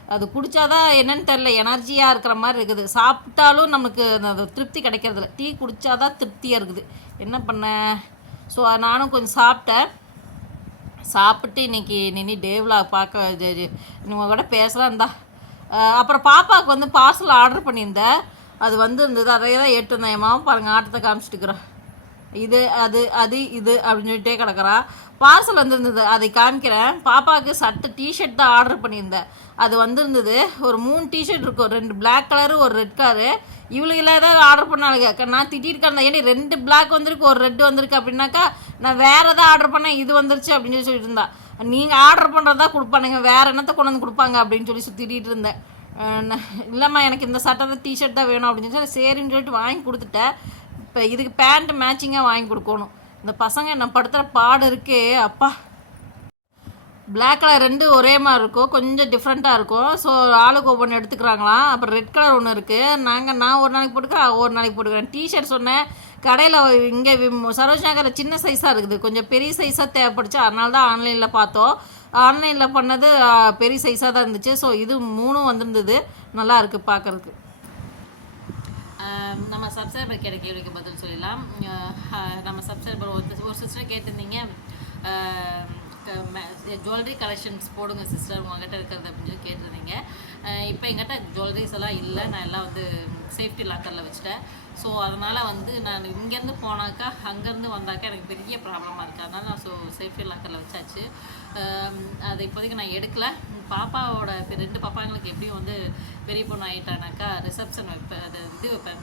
அது குடித்தாதான் என்னன்னு தெரில எனர்ஜியாக இருக்கிற மாதிரி இருக்குது. சாப்பிட்டாலும் நமக்கு அந்த திருப்தி கிடைக்கிறதில்ல டீ குடித்தாதான் திருப்தியாக இருக்குது. என்ன பண்ண? ஸோ நானும் கொஞ்சம் சாப்பிட்டேன். சாப்பிட்டு இன்னைக்கு நினி டேவ்லா பார்க்க இது- இவங்க கூட பேசலாம் தான் அப்புறம் பாப்பாவுக்கு வந்து பார்சல் ஆர்டர் பண்ணியிருந்தேன். அது வந்து இருந்தது தான் எட்டு வந்தேன். பாருங்கள் ஆட்டத்தை காமிச்சிட்டுக்கிறேன் இது அது அது இது அப்படின்னு சொல்லிட்டே கிடக்குறா பார்சல் வந்திருந்தது. அதை காமிக்கிறேன். பாப்பாவுக்கு சட்டை டிஷர்ட் தான் ஆர்டர் பண்ணியிருந்தேன். அது வந்திருந்தது. ஒரு மூணு டிஷர்ட் இருக்கும் ரெண்டு பிளாக் கலரு ஒரு ரெட் கலரு இவளுக்கெல்லாம் ஏதாவது ஆர்டர் பண்ணாளுங்க. நான் திட்டிருக்கேன் இருந்தேன் ஏன்னா ரெண்டு பிளாக் வந்திருக்கு ஒரு ரெட் வந்திருக்கு அப்படின்னாக்கா நான் வேறு எதாவது ஆர்டர் பண்ணேன் இது வந்துருச்சு அப்படின்னு சொல்லி சொல்லிட்டு இருந்தா. நீங்கள் ஆர்டர் பண்ணுறதா கொடுப்பானுங்க. வேறு என்னத்தை கொண்டு வந்து கொடுப்பாங்க அப்படின்னு சொல்லி சுற்றிட்டு இருந்தேன். இல்லைம்மா எனக்கு இந்த சட்டை தான் டிஷர்ட் தான் வேணும் அப்படின்னு சொல்லி சரின்னு சொல்லிட்டு வாங்கி கொடுத்துட்டேன். இப்போ இதுக்கு பேண்ட் மேட்சிங்காக வாங்கி கொடுக்கணும். இந்த பசங்க என்ன படுத்துகிற பாடு இருக்கே அப்பா. பிளாக் கலர் ரெண்டு ஒரே மாதிரி இருக்கும். கொஞ்சம் டிஃப்ரெண்ட்டாக இருக்கும். ஸோ ஆளுக்கு ஒவ்வொன்று எடுத்துக்கிறாங்களாம். அப்புறம் ரெட் கலர் ஒன்று இருக்குது நாங்கள் நான் ஒரு நாளைக்கு போட்டுக்கிறேன் ஒரு நாளைக்கு போட்டுக்கிறேன். டிஷர்ட் சொன்னேன். கடையில் இங்கே சரோஜ் நகரில் சின்ன சைஸாக இருக்குது. கொஞ்சம் பெரிய சைஸாக தேவைப்படுச்சு. அதனால தான் ஆன்லைனில் பார்த்தோம். ஆன்லைனில் பண்ணது பெரிய சைஸாக தான் இருந்துச்சு. ஸோ இது மூணும் வந்திருந்தது. நல்லா இருக்குது பார்க்குறதுக்கு. நம்ம சப்ஸ்கிரைபர் கேட்ட கேள்விக்கு பதில் சொல்லலாம் நம்ம சப்ஸ்கிரைபர் ஒரு ஒரு சிஸ்டர் கேட்டிருந்தீங்க ஜுவல்லரி கலெக்ஷன்ஸ் போடுங்க சிஸ்டர் உங்ககிட்ட இருக்கிறது அப்படின்னு சொல்லி கேட்டிருந்தீங்க. இப்போ எங்கிட்ட ஜுவல்லரிஸ் எல்லாம் இல்லை. நான் எல்லாம் வந்து சேஃப்டி லாக்கரில் வச்சுட்டேன். ஸோ அதனால் வந்து நான் இங்கேருந்து போனாக்கா அங்கேருந்து வந்தாக்கா எனக்கு பெரிய ப்ராப்ளமாக இருக்குது அதனால் நான் ஸோ சேஃப்டி லாக்கரில் வச்சாச்சு. அது இப்போதைக்கு நான் எடுக்கலை. பாப்பாவோட ரெண்டு பாப்பாங்களுக்கு எப்படியும் வந்து பெரிய பொண்ணு ஆகிட்டானாக்கா ரிசப்ஷன் வைப்பேன் அது இது வைப்பேன்.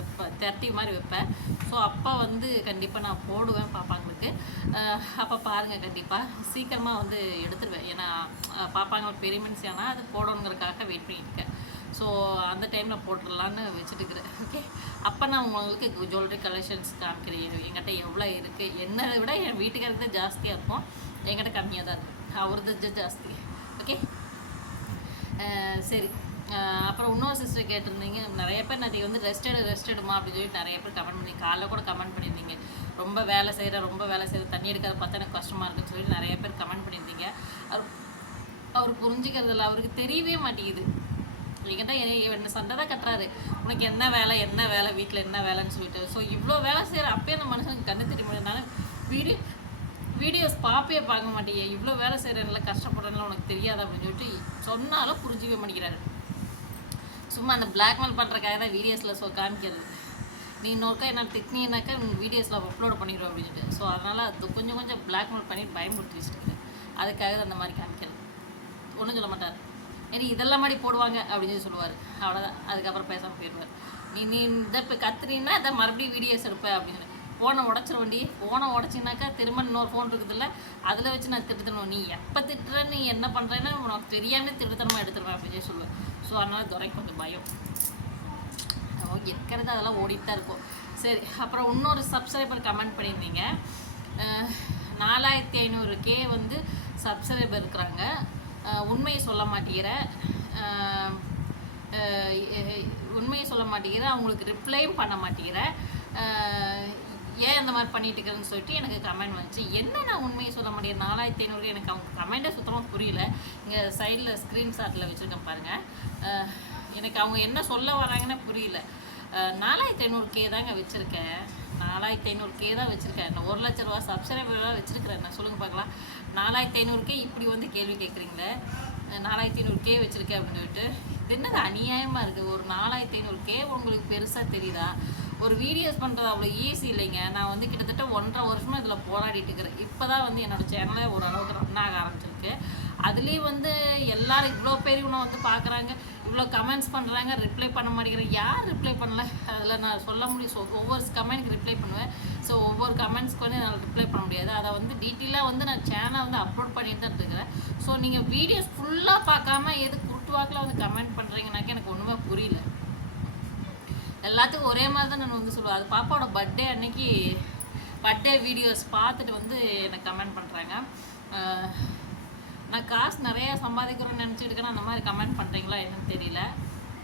இப்போ தேர்ட்டி மாதிரி வைப்பேன். ஸோ அப்போ வந்து கண்டிப்பாக நான் போடுவேன் பாப்பாங்களுக்கு. அப்போ பாருங்கள் கண்டிப்பாக சீக்கிரமாக வந்து எடுத்துடுவேன் ஏன்னா பாப்பாங்களுக்கு பெரிய ஆனால் அது போடணுங்கிறதுக்காக வெயிட் பண்ணியிருக்கேன் ஸோ அந்த டைமில் போட்டுடலான்னு வச்சுட்டுக்கிறேன் ஓகே அப்போ நான் உங்களுக்கு ஜுவல்லரி கலெக்ஷன்ஸ் காமிக்கிறேன். எங்கிட்ட எவ்வளோ இருக்குது என்னதை விட என் வீட்டுக்காரர்தான் ஜாஸ்தியாக இருக்கும் என்கிட்ட கம்மியாக தான் இருக்கும் அவரது ஜாஸ்தி. ஓகே. சரி. அப்புறம் இன்னொரு சிஸ்டர் கேட்டிருந்தீங்க நிறைய பேர் நேற்று வந்து ரெஸ்ட் எடு ரெஸ்ட் எடுமா அப்படின்னு சொல்லிட்டு நிறைய பேர் கமெண்ட் பண்ணி காலைல கூட கமெண்ட் பண்ணியிருந்தீங்க. ரொம்ப வேலை செய்கிற ரொம்ப வேலை செய்கிற தண்ணி எடுக்காத பார்த்தா எனக்கு கஷ்டமாக இருக்குன்னு சொல்லி நிறைய பேர் கமெண்ட் பண்ணியிருந்தீங்க. அவர் அவர் புரிஞ்சுக்கிறதில்ல அவருக்கு தெரியவே மாட்டேங்குது. என்கிட்ட என்ன- என்ன சண்டை தான் கட்டுறாரு. உனக்கு என்ன வேலை என்ன வேலை வீட்டில் என்ன வேலைன்னு சொல்லிட்டு. ஸோ இவ்வளோ வேலை செய்கிற அப்பயே அந்த மனுஷனுக்கு கண்ணு தெரிய முடியுதுனால வீடு வீடியோஸ் பார்ப்பே பார்க்க மாட்டேங்க இவ்வளோ வேலை செய்கிறேன்ல கஷ்டப்படுறேன்ல உனக்கு தெரியாது அப்படின்னு சொல்லிட்டு சொன்னாலும் புரிஞ்சிக்கவே மாட்டேங்கிறாரு. சும்மா அந்த பிளாக்மெயில் பண்ணுறக்காக தான் வீடியோஸில் சொ காமிக்கிறது. நீ இன்னொருக்கா என்ன திட்டினீனாக்கா வீடியோஸில் அப்லோட் பண்ணிடுவோம் அப்படின்னு சொல்லிட்டு. ஸோ அதனால் அது கொஞ்சம் கொஞ்சம் பிளாக்மெயில் பண்ணி பயன்படுத்தி வச்சுருக்கேன் அதுக்காக தான் அந்த மாதிரி காமிக்கிறது. ஒன்றும் சொல்ல மாட்டார். ஏன்னா இதெல்லாம் மாதிரி போடுவாங்க அப்படின்னு சொல்லி சொல்லுவார். அவ்வளோதான் அதுக்கப்புறம் பேசாமல் போயிடுவார். நீ நீ இதை இப்போ கத்துறீன்னா இதை மறுபடியும் வீடியோஸ் எடுப்பேன் அப்படின்னு ஃபோனை உடச்சிருவண்டி. ஃபோனை உடச்சினாக்கா திரும்ப இன்னொரு ஃபோன் இருக்குதுல்ல அதில் வச்சு நான் திட்டுத்தணும் நீ எப்போ திட்டுற நீ என்ன பண்ணுறேன்னு உனக்கு தெரியாமல் திட்டுத்தனமாக எடுத்துருவேன் அப்படின்னு சொல்லி. சொல்லுவேன் ஸோ அதனால் துறைக்கு கொஞ்சம் பயம். இருக்கிறது அதெல்லாம் ஓடிட்டு தான் இருக்கும். சரி அப்புறம் இன்னொரு சப்ஸ்கிரைபர் கமெண்ட் பண்ணியிருந்தீங்க. நாலாயிரத்தி ஐநூறு கே வந்து சப்ஸ்கிரைபர் இருக்கிறாங்க. உண்மையை சொல்ல மாட்டேங்கிற. உண்மையை சொல்ல மாட்டேங்கிற. அவங்களுக்கு ரிப்ளையும் பண்ண மாட்டேங்கிற. ஏன் இந்த மாதிரி பண்ணிட்டு இருக்கிறேன்னு சொல்லிட்டு எனக்கு கமெண்ட் வந்துச்சு. என்ன நான் உண்மையை சொல்ல முடியும்? நாலாயிரத்தி ஐநூறு எனக்கு அவங்க கமெண்டே சுத்தமாக புரியல. இங்கே சைடில் ஸ்க்ரீன்ஷாட்டில் வச்சுருக்கேன் பாருங்கள் எனக்கு அவங்க என்ன சொல்ல வராங்கன்னு புரியல. நாலாயிரத்தி ஐநூறு கே தாங்க வச்சுருக்கேன். நாலாயிரத்தி ஐநூறு கே தான் வச்சுருக்கேன். நான் ஒரு லட்ச ரூபா சப்ஸ்கிரைபராக வச்சுருக்கிறேன். நான் சொல்லுங்கள் பார்க்கலாம். நாலாயிரத்தி ஐநூறுக்கே இப்படி வந்து கேள்வி கேட்குறீங்களே? நாலாயிரத்தி ஐநூறு கே வச்சுருக்கேன் அப்படின்னு சொல்லிட்டு. என்னது அநியாயமாக இருக்குது ஒரு நாலாயிரத்தி ஐநூறு கே உங்களுக்கு பெருசாக தெரியுதா? ஒரு வீடியோஸ் பண்ணுறது அவ்வளோ ஈஸி இல்லைங்க. நான் வந்து கிட்டத்தட்ட ஒன்றரை வருஷமாக இதில் போராடிட்டு இருக்கிறேன். இப்போ தான் வந்து என்னோடய சேனலே ஓரளவுக்கு ரன் ஆக ஆரம்பிச்சிருக்கு. அதுலேயும் வந்து எல்லாரும் இவ்வளோ பேர் இவனை வந்து பார்க்குறாங்க இவ்வளோ கமெண்ட்ஸ் பண்ணுறாங்க ரிப்ளை பண்ண மாட்டேங்கிறேன் யார் ரிப்ளை பண்ணல? அதில் நான் சொல்ல முடியும். ஸோ ஒவ்வொரு கமெண்ட்க்கு ரிப்ளை பண்ணுவேன். ஸோ ஒவ்வொரு கமெண்ட்ஸ்க்கு வந்து என்னால் ரிப்ளை பண்ண முடியாது. அதை வந்து டீட்டெயிலாக வந்து நான் சேனலை வந்து அப்லோட் பண்ணிட்டு தான் இருக்கிறேன் ஸோ நீங்கள் வீடியோஸ் ஃபுல்லாக பார்க்காம எது குருட்டு வாக்கில் வந்து கமெண்ட் பண்ணுறீங்கனாக்க எனக்கு ஒன்றுமே புரியல. எல்லாத்துக்கும் ஒரே மாதிரி தான் நான் வந்து சொல்லுவேன். அது பாப்பாவோட பர்த்டே அன்னைக்கு பர்த்டே வீடியோஸ் பார்த்துட்டு வந்து எனக்கு கமெண்ட் பண்ணுறாங்க நான் காசு நிறையா சம்பாதிக்கிறோன்னு நினச்சிட்டு இருக்கேன். அந்த மாதிரி கமெண்ட் பண்ணுறீங்களா என்னன்னு தெரியல.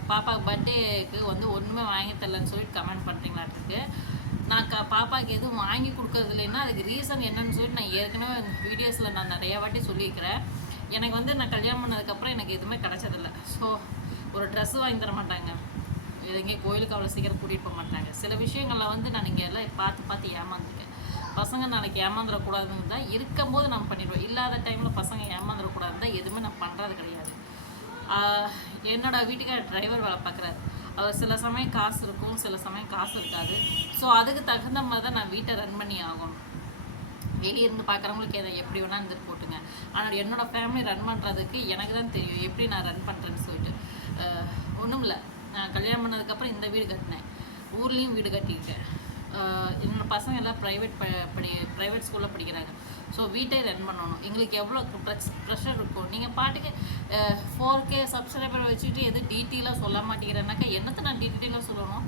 பாப்பாவுக்கு பர்த்டேக்கு வந்து ஒன்றுமே வாங்கி தரலன்னு சொல்லிட்டு கமெண்ட் பண்ணுறீங்களாட்டுருக்கு நான் க பாப்பாவுக்கு எதுவும் வாங்கி கொடுக்கறது இல்லைன்னா அதுக்கு ரீசன் என்னன்னு சொல்லிட்டு நான் ஏற்கனவே வீடியோஸில் நான் நிறையா வாட்டி சொல்லியிருக்கிறேன். எனக்கு வந்து நான் கல்யாணம் பண்ணதுக்கப்புறம் எனக்கு எதுவுமே கிடச்சதில்ல. ஸோ ஒரு ட்ரெஸ் வாங்கி தர மாட்டாங்க. எங்கேயும் கோயிலுக்கு அவ்வளோ சீக்கிரம் கூட்டிகிட்டு போக மாட்டாங்க. சில விஷயங்களில் வந்து நான் இங்கே எல்லாம் பார்த்து பார்த்து ஏமாந்துருக்கேன். பசங்க நாளைக்கு ஏமாந்துடக்கூடாதுன்னு தான் இருக்கும்போது நம்ம பண்ணிடுவோம். இல்லாத டைமில் பசங்க ஏமாந்துடக்கூடாதுன்னு தான் எதுவுமே நான் பண்ணுறது கிடையாது. என்னோடய வீட்டுக்கார டிரைவர் வேலை பார்க்குறாரு. அவர் சில சமயம் காசு இருக்கும் சில சமயம் காசு இருக்காது. ஸோ அதுக்கு தகுந்த மாதிரி தான் நான் வீட்டை ரன் பண்ணி ஆகணும். வெளியே இருந்து பார்க்குறவங்களுக்கு எதை எப்படி வேணால் இருந்துட்டு போட்டுங்க. ஆனால் என்னோட ஃபேமிலி ரன் பண்ணுறதுக்கு எனக்கு தான் தெரியும். எப்படி நான் ரன் பண்ணுறேன்னு சொல்லிட்டு. ஒன்றும் இல்லை நான் கல்யாணம் பண்ணதுக்கப்புறம் இந்த வீடு கட்டினேன். ஊர்லேயும் வீடு கட்டிக்கிட்டேன். என்னோட பசங்க எல்லாம் ப்ரைவேட் ப படி ப்ரைவேட் ஸ்கூலில் படிக்கிறாங்க. ஸோ வீட்டை ரன் பண்ணணும். எங்களுக்கு எவ்வளோ ப்ரெஷர் இருக்கும் நீங்கள் பாட்டுக்கு ஃபோர் கே சப்ஸ்கிரைபர் வச்சுட்டு எது டீட்டெயிலாக சொல்ல மாட்டேங்கிறேன்னாக்கா என்னத்தை நான் டீட்டெயிலாக சொல்லணும்?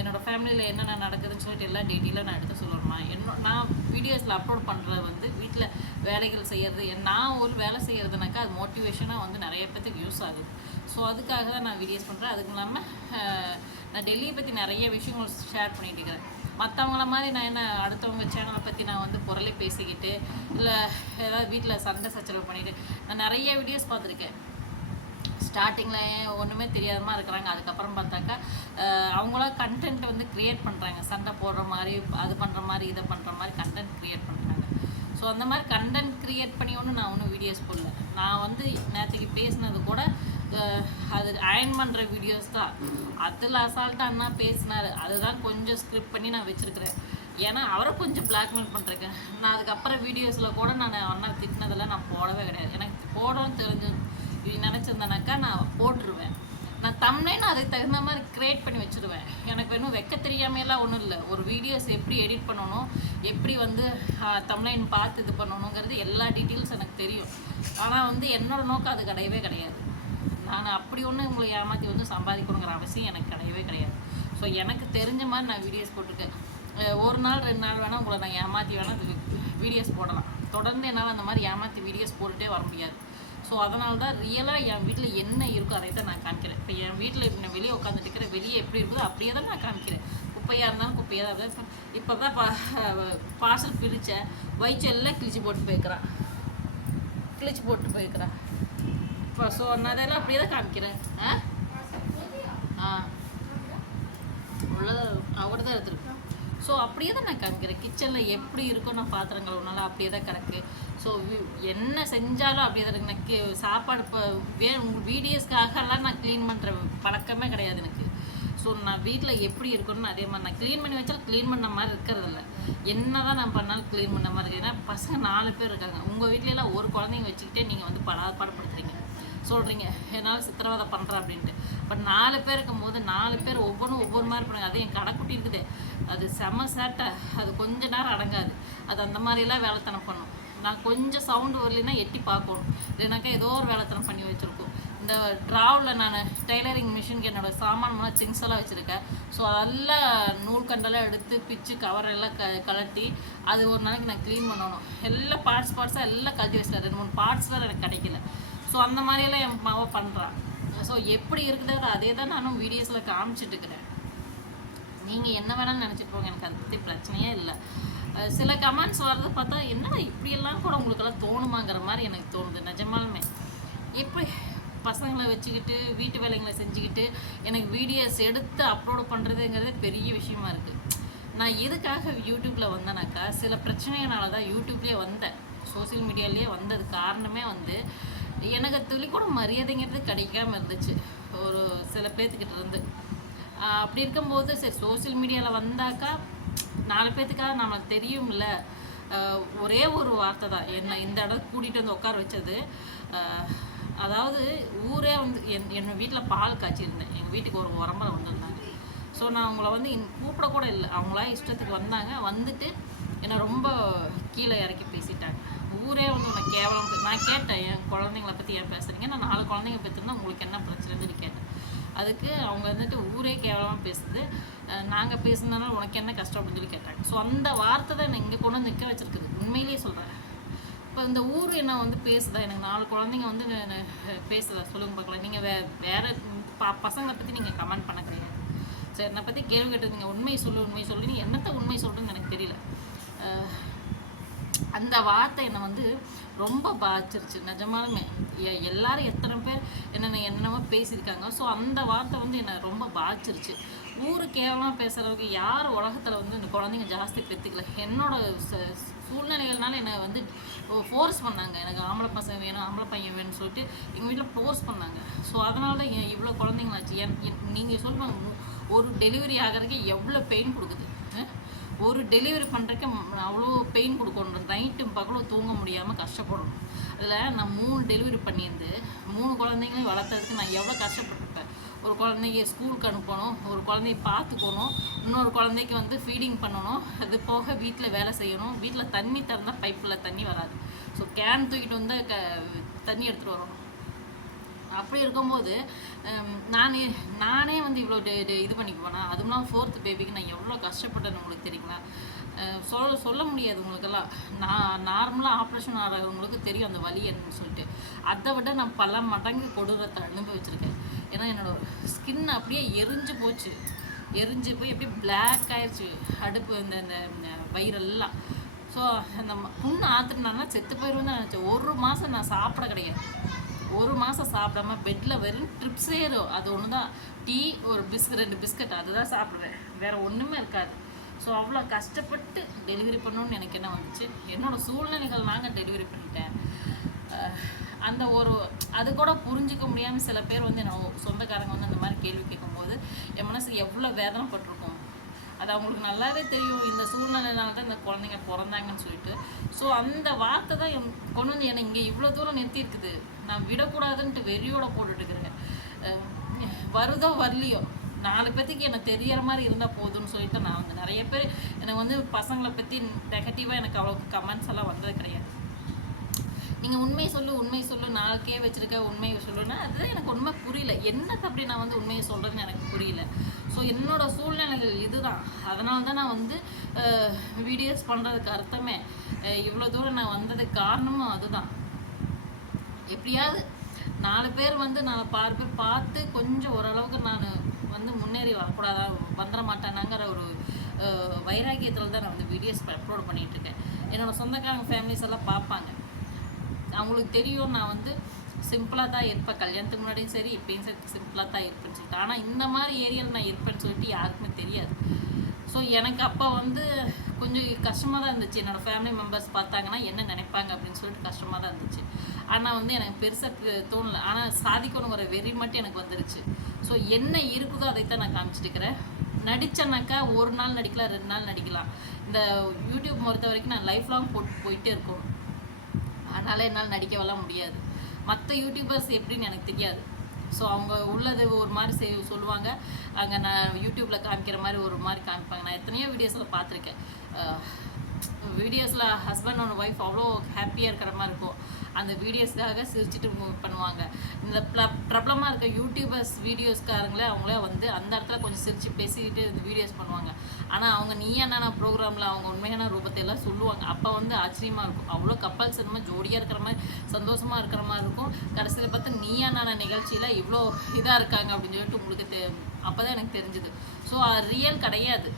என்னோட ஃபேமிலியில் என்னென்ன நடக்குதுன்னு சொல்லிட்டு எல்லா டீட்டெயிலாக நான் எடுத்து சொல்லணுமா? என்ன நான் வீடியோஸில் அப்லோட் பண்ணுறது வந்து வீட்டில் வேலைகள் செய்கிறது நான் ஒரு வேலை செய்கிறதுனாக்கா அது மோட்டிவேஷனாக வந்து நிறைய பேர்த்துக்கு யூஸ் ஆகுது. ஸோ அதுக்காக தான் நான் வீடியோஸ் பண்ணுறேன் அதுக்கு இல்லாமல் நான் டெல்லியை பற்றி நிறைய விஷயங்கள் ஷேர் பண்ணிகிட்டு இருக்கிறேன் மற்றவங்கள மாதிரி நான் என்ன அடுத்தவங்க சேனலை பற்றி நான் வந்து புரளி பேசிக்கிட்டு இல்லை ஏதாவது வீட்டில் சண்டை சச்சரவு பண்ணிவிட்டு நான் நிறைய வீடியோஸ் பார்த்துருக்கேன். ஸ்டார்டிங்கில் ஒன்றுமே தெரியாதமா இருக்கிறாங்க. அதுக்கப்புறம் பார்த்தாக்கா அவங்களா கண்டென்ட் வந்து க்ரியேட் பண்ணுறாங்க சண்டை போடுற மாதிரி அது பண்ணுற மாதிரி இதை பண்ணுற மாதிரி கண்டென்ட் க்ரியேட் பண்ணுறாங்க ஸோ அந்த மாதிரி கண்டென்ட் க்ரியேட் பண்ணி ஒன்றும் நான் ஒன்றும் வீடியோஸ் போடல. நான் வந்து நேற்றுக்கு பேசினது கூட அது அயன் பண்ணுற வீடியோஸ் தான். அதில் அசால்ட்டாக அண்ணா பேசினார். அதுதான் கொஞ்சம் ஸ்கிரிப்ட் பண்ணி நான் வச்சுருக்கிறேன். ஏன்னா அவரை கொஞ்சம் பிளாக்மெயில் பண்ணுறேன் நான் அதுக்கப்புறம் வீடியோஸில் கூட நான் அண்ணா திட்டினதெல்லாம் நான் போடவே கிடையாது. எனக்கு போடணும்னு தெரிஞ்சு நினச்சிருந்தேனாக்கா நான் போட்டுருவேன். நான் தம்னைன்னு அதுக்கு தகுந்த மாதிரி க்ரியேட் பண்ணி வச்சுருவேன். எனக்கு வேணும் வைக்க தெரியாமையெல்லாம் ஒன்றும் இல்லை. ஒரு வீடியோஸ் எப்படி எடிட் பண்ணணும் எப்படி வந்து தம்னைன் பார்த்து இது பண்ணணுங்கிறது எல்லா டீட்டெயில்ஸ் எனக்கு தெரியும். ஆனால் வந்து என்னோட நோக்கம் அது கிடையவே கிடையாது. நான் அப்படி ஒன்று உங்களை ஏமாற்றி வந்து சம்பாதிக்கணுங்கிற அவசியம் எனக்கு கிடையவே கிடையாது. ஸோ எனக்கு தெரிஞ்ச மாதிரி நான் வீடியோஸ் போட்டிருக்கேன். ஒரு நாள் ரெண்டு நாள் வேணால் உங்களை நான் ஏமாற்றி வேணால் வீடியோஸ் போடலாம். தொடர்ந்து என்னால் அந்த மாதிரி ஏமாற்றி வீடியோஸ் போட்டுகிட்டே வர முடியாது. ஸோ அதனால தான் ரியலாக என் வீட்டில் என்ன இருக்கோ அதை தான் நான் காமிக்கிறேன். இப்போ என் வீட்டில் இப்போ நான் வெளியே உட்காந்துட்டு இருக்கிற வெளியே எப்படி இருக்குதோ அப்படியே தான் நான் காமிக்கிறேன். குப்பையாக இருந்தாலும் குப்பையாக தான் இப்போ இப்போ தான் பா பார்சல் பிரித்தேன் வயிற்று எல்லாம் கிழிச்சு போட்டு போய்க்கிறான் கிழிச்சு போட்டு போய்க்கிறான் இப்போ ஸோ நான் அதெல்லாம் அப்படியே தான் காமிக்கிறேன். ஆ? ஆ. உள்ளதான் அவட தான் எடுத்துருக்கேன் ஸோ அப்படியே தான் நான் கறக்கிறேன் கிச்சனில் எப்படி இருக்கோ நான் பாத்திரம் கழுவுனாலும் அப்படியே தான் கிடக்கு ஸோ என்ன செஞ்சாலும் அப்படியே தான் இருக்கு. நான் கே- சாப்பாடு இப்போ வே வீடியோஸ்க்காகலாம் நான் க்ளீன் பண்ணுற பழக்கமே கிடையாது எனக்கு. ஸோ நான் வீட்டில் எப்படி இருக்கணும்னு அதே மாதிரி நான் க்ளீன் பண்ணி வச்சாலும் க்ளீன் பண்ண மாதிரி இருக்கிறதில்ல என்ன தான் நான் பண்ணாலும் க்ளீன் பண்ண மாதிரி இருக்குது ஏன்னா பசங்க நாலு பேர் இருக்காங்க. உங்கள் வீட்லலாம் ஒரு குழந்தைங்க வச்சுக்கிட்டே நீங்கள் வந்து படா பாடப்படுத்துறீங்க சொல்கிறீங்க என்னால் சித்திரவதை பண்ணுறேன் அப்படின்ட்டு. பட் நாலு பேர் இருக்கும்போது நாலு பேர் ஒவ்வொன்றும் ஒவ்வொரு மாதிரி பண்ணுங்க. அது என் கடைக்குட்டி இருக்குது. அது செம சேட்டை. அது கொஞ்ச நேரம் அடங்காது. அது அந்த மாதிரிலாம் வேலைத்தனம் பண்ணும். நான் கொஞ்சம் சவுண்டு வரலைன்னா எட்டி பார்க்கணும். இல்லைனாக்கா ஏதோ ஒரு வேலைத்தனம் பண்ணி வச்சுருக்கோம். இந்த ட்ராவில் நான் டெய்லரிங் மிஷினுக்கு என்னோட சாமான்லாம் திங்ஸ் எல்லாம் வச்சுருக்கேன். ஸோ அதெல்லாம் நூல்கண்டெல்லாம் எடுத்து பிச்சு கவர் எல்லாம் க கலட்டி அது ஒரு நாளைக்கு நான் க்ளீன் பண்ணணும். எல்லா பார்ட்ஸ் பார்ட்ஸாக எல்லாம் கழட்டி வச்சிட்டேன். ரெண்டு மூணு பார்ட்ஸ் வேறு எனக்கு கிடைக்கல. ஸோ அந்த மாதிரியெல்லாம் என் மாவை பண்ணுறான் ஸோ எப்படி இருக்குதோ அதே தான் நானும் வீடியோஸில் காமிச்சிட்டு இருக்கிறேன் நீங்கள் என்ன வேணாலும் நினச்சிப்போங்க எனக்கு அதை பற்றி பிரச்சனையே இல்லை. சில கமெண்ட்ஸ் வர்றதை பார்த்தா என்னடா இப்படியெல்லாம் கூட உங்களுக்கெல்லாம் தோணுமாங்கிற மாதிரி எனக்கு தோணுது நிஜமாலுமே. எப்படி பசங்களை வச்சுக்கிட்டு வீட்டு வேலைங்களை செஞ்சுக்கிட்டு எனக்கு வீடியோஸ் எடுத்து அப்லோடு பண்ணுறதுங்கிறது பெரிய விஷயமா இருக்குது நான் எதுக்காக யூடியூப்பில் வந்தேனாக்கா சில பிரச்சனையினால தான் யூடியூப்லேயே வந்தேன். சோஷியல் மீடியாலேயே வந்தது. காரணமே வந்து எனக்கு துளி கூட மரியாதைங்கிறது கிடைக்காம இருந்துச்சு. ஒரு சில பேர்த்துக்கிட்ட இருந்து. அப்படி இருக்கும்போது சரி சோஷியல் மீடியாவில் வந்தாக்கா நாலு பேர்த்துக்காக நம்மளுக்கு தெரியும்ல. ஒரே ஒரு வார்த்தை தான். என்னை இந்த இடத்துக்கு கூட்டிகிட்டு வந்து உட்கார வச்சது. அதாவது ஊரே வந்து என் என் வீட்டில் பால் காய்ச்சிருந்தேன். எங்கள் வீட்டுக்கு ஒரு உரம்பரை வந்திருந்தாங்க. ஸோ நான் அவங்கள வந்து இன் கூப்பிட கூட இல்லை. அவங்களா இஷ்டத்துக்கு வந்தாங்க. வந்துட்டு என்னை ரொம்ப கீழே இறக்கி பேசிட்டாங்க. ஊரே வந்து உனக்கு கேவலம் நான் கேட்டேன் என் குழந்தைங்கள பற்றி ஏன் பேசுகிறீங்க நான் நாலு குழந்தைங்க பெற்றிருந்தா உங்களுக்கு என்ன பிரச்சனைன்னு கேட்டேன். அதுக்கு அவங்க வந்துட்டு ஊரே கேவலமாக பேசுது. நாங்கள் பேசுனதுனால உனக்கு என்ன கஷ்டம் அப்படின்னு சொல்லி கேட்டாங்க. ஸோ அந்த வார்த்தை தான் என்னை இங்கே கொண்டு வந்து நிற்க வச்சிருக்குது. உண்மையிலேயே சொல்கிறேன் இப்போ இந்த ஊர் என்ன வந்து பேசுதா? எனக்கு நாலு குழந்தைங்க வந்து பேசுதா? சொல்லுங்க பார்க்கலாம். நீங்கள் வே வேறு ப பசங்களை பற்றி நீங்கள் கமெண்ட் பண்ண கிடையாது சரி என்னை பற்றி கேள்வி கேட்டிருந்தீங்க. உண்மை சொல்லு உண்மை சொல்லு. நீ என்னத்த உண்மை சொல்கிறேன்னு எனக்கு தெரியல. அந்த வார்த்தை என்னை வந்து ரொம்ப பாதிச்சிருச்சு நிஜமாலுமே. எல்லாரும் எத்தனை பேர் என்னென்ன என்னென்னமோ பேசியிருக்காங்க. ஸோ அந்த வார்த்தை வந்து என்னை ரொம்ப பாதிச்சிருச்சு. ஊரு கேவலமாக பேசுகிறவங்க யார் உலகத்தில் வந்து இந்த குழந்தைங்க ஜாஸ்தி பெற்றுக்கல என்னோட ச- சூழ்நிலைகள்னால என்னை வந்து ஃபோர்ஸ் பண்ணாங்க. எனக்கு ஆம்பளை பசங்க வேணும் ஆம்பளை பையன் வேணும்னு சொல்லிட்டு எங்கள் வீட்டில் ஃபோர்ஸ் பண்ணாங்க. ஸோ அதனால தான் என் இவ்வளோ குழந்தைங்களாச்சு. என் நீங்கள் சொல்லுவாங்க ஒரு டெலிவரி ஆகிறதுக்கு எவ்வளோ பெயின் கொடுக்குது? ஒரு டெலிவரி பண்ணுறக்கு அவ்வளோ பெயின் கொடுக்கணும் நைட்டும் பகலும் தூங்க முடியாமல் கஷ்டப்படணும். அதில் நான் மூணு டெலிவரி பண்ணியிருந்து மூணு குழந்தைங்களையும் வளர்த்ததுக்கு நான் எவ்வளோ கஷ்டப்பட்டுருப்பேன். ஒரு குழந்தைய ஸ்கூலுக்கு அனுப்பணும் ஒரு குழந்தைய பார்த்துக்கணும் இன்னொரு குழந்தைக்கு வந்து ஃபீடிங் பண்ணணும் அது போக வீட்டில் வேலை செய்யணும். வீட்டில் தண்ணி திறந்தால் பைப்பில் தண்ணி வராது. ஸோ கேன் தூக்கிட்டு வந்து க தண்ணி எடுத்துகிட்டு வரணும். அப்படி இருக்கும்போது நானே நானே வந்து இவ்வளோ இது பண்ணிக்குவேனா? அதுவும் இல்லாமல் ஃபோர்த் பேபிக்கு நான் எவ்வளோ கஷ்டப்பட்டேன்னு உங்களுக்கு தெரியுங்களா? சொல்ல சொல்ல முடியாது உங்களுக்கெல்லாம். நான் நார்மலாக ஆப்ரேஷன் ஆகிறவங்களுக்கு தெரியும் அந்த வலி என்னன்னு சொல்லிட்டு. அதை விட நான் பல மடங்கு கொடூரத்தை அனுபவிச்சிருக்கேன். ஏன்னா என்னோட ஸ்கின் அப்படியே எரிஞ்சு போச்சு. எரிஞ்சு போய் அப்படியே பிளாக் ஆயிடுச்சு அடுப்பு இந்த இந்த வயிறெல்லாம். ஸோ அந்த புண்ணு ஆத்துனாங்கன்னா செத்து போயிடுவேன் தான் நினச்சேன். ஒரு மாதம் நான் சாப்பிட கிடையாது. ஒரு மாதம் சாப்பிடாம பெட்டில் வெறும் ட்ரிப்ஸ் ஏறும் அது ஒன்று தான் டீ ஒரு பிஸ்கட் ரெண்டு பிஸ்கட் அதுதான் சாப்பிடுவேன். வேறு ஒன்றுமே இருக்காது. ஸோ அவ்வளோ கஷ்டப்பட்டு டெலிவரி பண்ணணும்னு எனக்கு என்ன வந்துச்சு? என்னோட சூழ்நிலைகள் நாங்கள் டெலிவரி பண்ணிட்டேன். அந்த ஒரு அது கூட புரிஞ்சிக்க முடியாமல் சில பேர் வந்து என்ன சொந்தக்காரங்க வந்து அந்த மாதிரி கேள்வி கேட்கும்போது என் மனசு எவ்வளோ வேதனைப்பட்டிருக்கும். அது அவங்களுக்கு நல்லாவே தெரியும். இந்த சூழ்நிலையினால தான் இந்த குழந்தைங்க பிறந்தாங்கன்னு சொல்லிட்டு. ஸோ அந்த வார்த்தை தான் என் கொண்டு வந்து என்னை இங்கே இவ்வளோ தூரம் நிறுத்தியிருக்குது. நான் விடக்கூடாதுன்ட்டு வெறியோட போட்டுட்டுருக்கிறேன். வருதோ வரலையோ நாலு பேர்த்துக்கு எனக்கு தெரியற மாதிரி இருந்தால் போதும்னு சொல்லிட்டு நான் வந்து நிறைய பேர் எனக்கு வந்து பசங்களை பற்றி நெகட்டிவாக எனக்கு அவ்வளோக்கு கமெண்ட்ஸ் எல்லாம் வந்தது கிடையாது. நீங்கள் உண்மை சொல்லு உண்மை சொல்லு நாளுக்கே வச்சிருக்க உண்மையை சொல்லுன்னா அதுதான் எனக்கு உண்மை புரியல. என்னத்தை அப்படி நான் வந்து உண்மையை சொல்கிறேன்னு எனக்கு புரியல. ஸோ என்னோட சூழ்நிலைகள் இதுதான். அதனால தான் நான் வந்து வீடியோஸ் பண்ணுறதுக்கு அர்த்தமே. இவ்வளோ தூரம் நான் வந்ததுக்கு காரணமும் அதுதான். எப்படியாவது நாலு பேர் வந்து நான் பாரு பேர் பார்த்து கொஞ்சம் ஓரளவுக்கு நான் வந்து முன்னேறி வரக்கூடாதா வந்துட மாட்டேனாங்கிற ஒரு வைராக்கியத்தில் தான் நான் வந்து வீடியோஸ் அப்லோட் பண்ணிகிட்ருக்கேன் இருக்கேன் சொந்தக்காரங்க ஃபேமிலிஸ் எல்லாம் பார்ப்பாங்க. அவங்களுக்கு தெரியும் நான் வந்து சிம்பிளாக தான் இருப்பேன். கல்யாணத்துக்கு முன்னாடியும் சரி இப்பயும் சரி சிம்பிளாக தான் இருப்பேன்னு சொல்லிட்டு. ஆனால் இந்த மாதிரி ஏரியாவில் நான் இருப்பேன்னு சொல்லிட்டு யாருக்குமே தெரியாது. ஸோ எனக்கு அப்போ வந்து கொஞ்சம் கஷ்டமாக தான் இருந்துச்சு. என்னோடய ஃபேமிலி மெம்பர்ஸ் பார்த்தாங்கன்னா என்ன நினைப்பாங்க அப்படின்னு சொல்லிட்டு கஷ்டமாக தான் இருந்துச்சு. ஆனால் வந்து எனக்கு பெருசாக தோணல. ஆனால் சாதிக்கணுங்கிற வெறி மட்டும் எனக்கு வந்துருச்சு. ஸோ என்ன இருக்குதோ அதைத்தான் நான் காமிச்சிட்டு இருக்கிறேன். ஒரு நாள் நடிக்கலாம் ரெண்டு நாள் நடிக்கலாம். இந்த யூடியூப் பொறுத்த வரைக்கும் நான் லைஃப் லாங் போட்டு போயிட்டே இருக்கணும். அதனால் என்னால் நடிக்கவெல்லாம் முடியாது. மற்ற யூடியூபர்ஸ் எப்படின்னு எனக்கு தெரியாது. ஸோ அவங்க உள்ளது ஒரு மாதிரி செய் சொல்லுவாங்க. அங்கே நான் யூடியூப்பில் காமிக்கிற மாதிரி ஒரு மாதிரி காமிப்பாங்க. நான் எத்தனையோ வீடியோஸில் பார்த்துருக்கேன். வீடியோஸில் ஹஸ்பண்ட் அண்ட் ஒய்ஃப் அவ்வளோ ஹாப்பியாக இருக்கிற மாதிரி இருக்கும். அந்த வீடியோஸ்க்காக சிரிச்சுட்டு மூவ் பண்ணுவாங்க. இந்த பிரபலமாக இருக்க யூடியூபர்ஸ் வீடியோஸ்காரங்களே அவங்களே வந்து அந்த இடத்துல கொஞ்சம் சிரித்து பேசிக்கிட்டு இந்த வீடியோஸ் பண்ணுவாங்க. ஆனால் அவங்க நீயா நானா ப்ரோக்ராமில் அவங்க உண்மையான ரூபத்தை எல்லாம் சொல்லுவாங்க. அப்போ வந்து ஆச்சரியமாக இருக்கும். அவ்வளோ கப்பல்ஸ் சினிமா ஜோடியாக இருக்கிற மாதிரி சந்தோஷமாக இருக்கிற மாதிரி இருக்கும். கடைசியில் பார்த்து நீயா நானா நிகழ்ச்சியில் இவ்வளோ இதாக இருக்காங்க அப்படின்னு சொல்லிட்டு உங்களுக்கு தெ அப்போ தான் எனக்கு தெரிஞ்சுது. ஸோ ரியல் கிடையாது.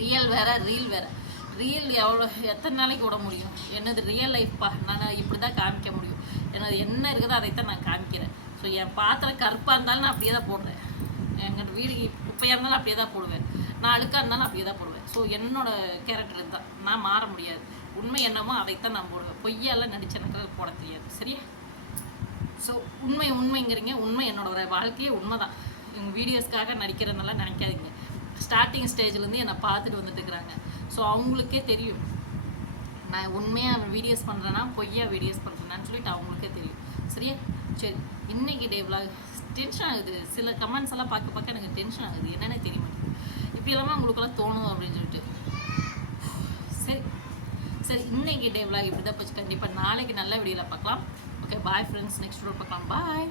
ரியல் வேற ரீல் வேறு. ரியல் எவ்வளோ எத்தனை நாளைக்கு விட முடியும்? என்னது ரியல் லைஃப்பா நான் இப்படி தான் காமிக்க முடியும். எனது என்ன இருக்குதோ அதைத்தான் நான் காமிக்கிறேன். ஸோ என் பாத்திரம் கருப்பாக இருந்தாலும் நான் அப்படியே தான் போடுறேன் எங்கள் வீடு குப்பையாக இருந்தாலும் அப்படியே தான் போடுவேன். நான் அழுக்காக இருந்தாலும் அப்படியே தான் போடுவேன். ஸோ என்னோட கேரக்டர் தான் நான் மாற முடியாது. உண்மை என்னமோ அதைத்தான் நான் போடுவேன். பொய்யெல்லாம் நடிச்சேன்னு போட தெரியாது. சரியா? ஸோ உண்மை உண்மைங்கிறீங்க. உண்மை என்னோட வாழ்க்கையே உண்மை தான் எங்கள் வீடியோஸ்க்காக நடிக்கிறதுனால நினைக்காதீங்க. ஸ்டார்டிங் ஸ்டேஜ்லேருந்து என்னை பார்த்துட்டு வந்துட்டு இருக்கிறாங்க. ஸோ அவங்களுக்கே தெரியும். நான் உண்மையாக வீடியோஸ் பண்ணுறேன்னா பொய்யா வீடியோஸ் பண்ணுறேன்னு சொல்லிட்டு அவங்களுக்கே தெரியும். சரியா? சரி இன்னைக்கு டே vlog டென்ஷன் ஆகுது. சில கமெண்ட்ஸ் எல்லாம் பார்க்க பார்க்க எனக்கு டென்ஷன் ஆகுது. என்னென்ன தெரிய மாட்டேங்குது. இப்படி எல்லாமே உங்களுக்கெல்லாம் தோணும் அப்படின்னு சொல்லிட்டு. சரி சரி இன்னைக்கு டே vlog இப்படி தான் போச்சு. கண்டிப்பாக நாளைக்கு நல்ல வீடியோவில் பார்க்கலாம். Okay bye friends next video பார்க்கலாம். பாய்